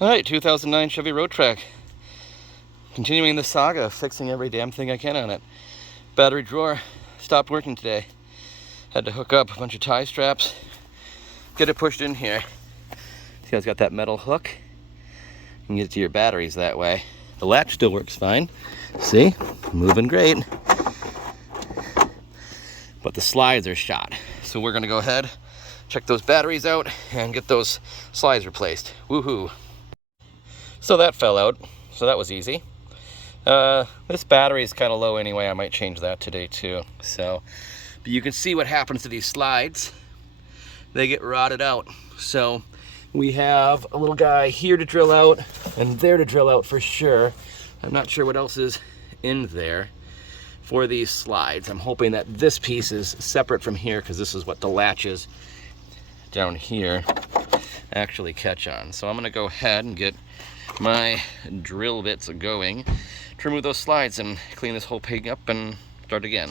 Alright, 2009 Chevy Roadtrek. Continuing the saga of fixing every damn thing I can on it. Battery drawer stopped working today. Had to hook up a bunch of tie straps, get it pushed in here. See how it's got that metal hook? You can get it to your batteries that way. The latch still works fine. See? Moving great. But the slides are shot. So we're gonna go ahead, check those batteries out, and get those slides replaced. Woohoo. So that fell out, so that was easy. This battery is kind of low anyway. I might change that today too. So, but you can see what happens to these slides. They get rotted out. So we have a little guy here to drill out and there to drill out for sure. I'm not sure what else is in there for these slides. I'm hoping that this piece is separate from here because this is what the latches down here actually catch on. So I'm gonna go ahead and get my drill bits going to remove those slides and clean this whole pig up and start again.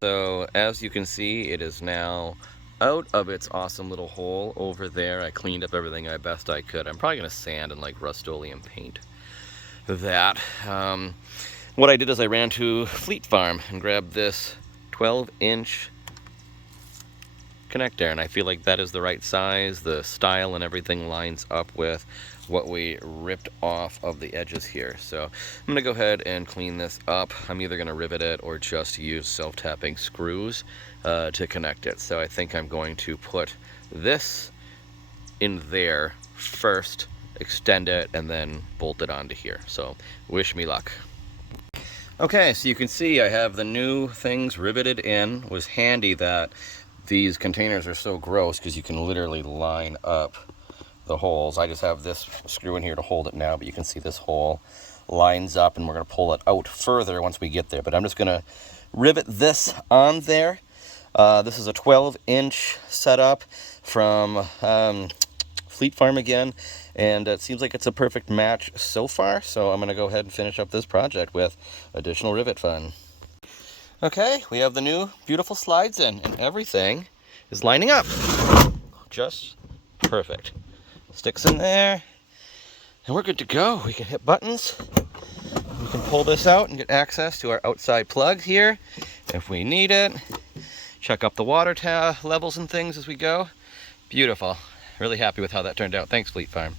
So as you can see, it is now out of its awesome little hole over there. I cleaned up everything as best I could. I'm probably gonna sand and like Rust-Oleum paint that. What I did is I ran to Fleet Farm and grabbed this 12-inch connector, and I feel like that is the right size. The style and everything lines up with what we ripped off of the edges here. So I'm gonna go ahead and clean this up. I'm either gonna rivet it or just use self-tapping screws to connect it. So I think I'm going to put this in there first, extend it, and then bolt it onto here. So wish me luck. Okay, so you can see I have the new things riveted in. It was handy that these containers are so gross because you can literally line up the holes. I just have this screw in here to hold it now, but you can see this hole lines up, and we're going to pull it out further once we get there. But I'm just going to rivet this on there. This is a 12-inch setup from Fleet Farm again, and it seems like it's a perfect match so far. So I'm going to go ahead and finish up this project with additional rivet fun. Okay, we have the new beautiful slides in, and everything is lining up. Just perfect. Sticks in there, and we're good to go. We can hit buttons. We can pull this out and get access to our outside plug here if we need it. Check up the water levels and things as we go. Beautiful. Really happy with how that turned out. Thanks, Fleet Farm.